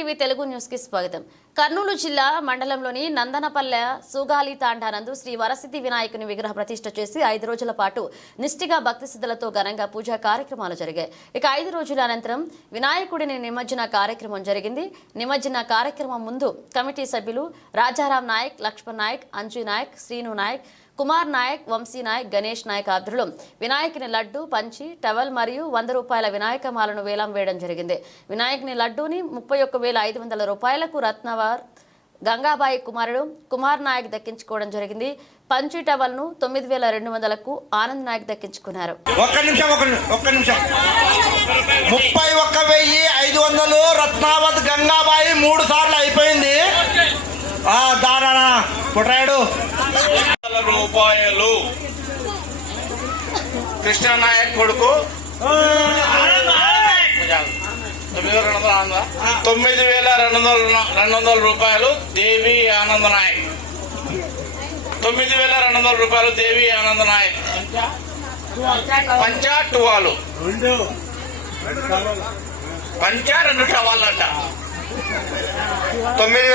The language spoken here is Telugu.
న్యూస్కి స్వాగతం. కర్నూలు జిల్లా మండలంలోని నందనపల్లె సుగాలి తాండానందు శ్రీ వరసిద్ధి వినాయకుని విగ్రహ ప్రతిష్ఠ చేసి ఐదు రోజుల పాటు నిష్ఠిగా భక్తి సిద్ధులతో ఘనంగా పూజా కార్యక్రమాలు జరిగాయి. ఇక ఐదు రోజుల అనంతరం వినాయకుడిని నిమజ్జన కార్యక్రమం జరిగింది. నిమజ్జన కార్యక్రమం ముందు కమిటీ సభ్యులు రాజారాం నాయక్ లక్ష్మణ్ నాయక్ అంజు నాయక్ శ్రీను నాయక్ కుమార్ నాయక్ వంశీ నాయక్ గణేష్ నాయక్ ఆధ్వర్యంలో వినాయకుని లడ్డు పంచి టవల్ మరియు వంద రూపాయల వినాయక మాలను వేలం వేయడం జరిగింది. వినాయకుని లడ్డూని ముప్పై ఒక్క వేల ఐదు వందల రూపాయలకు రత్నవార్ గంగాబాయి కుమారుడు కుమార్ నాయక్ దక్కించుకోవడం జరిగింది. పంచి టవల్ను తొమ్మిది వేల రెండు వందలకు ఆనంద్ నాయక్ దక్కించుకున్నారు. ఒక్క నిమిషం ఒక్క నిమిషం ముప్పై ఒక్క వెయ్యి ఐదు వందలు రత్నావత్ గంగాబాయి మూడు సార్లు అయిపోయింది. దానా పుట్రాయుడు. రూపాయలు. కృష్ణనాయక్ కొడుకు. తొమ్మిది వేల రెండు వందల ఆనంద? తొమ్మిది వేల రెండు వందల రెండు వందల రూపాయలు దేవి ఆనంద నాయక్. తొమ్మిది వేల రెండు వందల రూపాయలు దేవి ఆనంద నాయక్. పంచా టువాలు. పంచా రెండు టవాలంట. తొమ్మిది వేల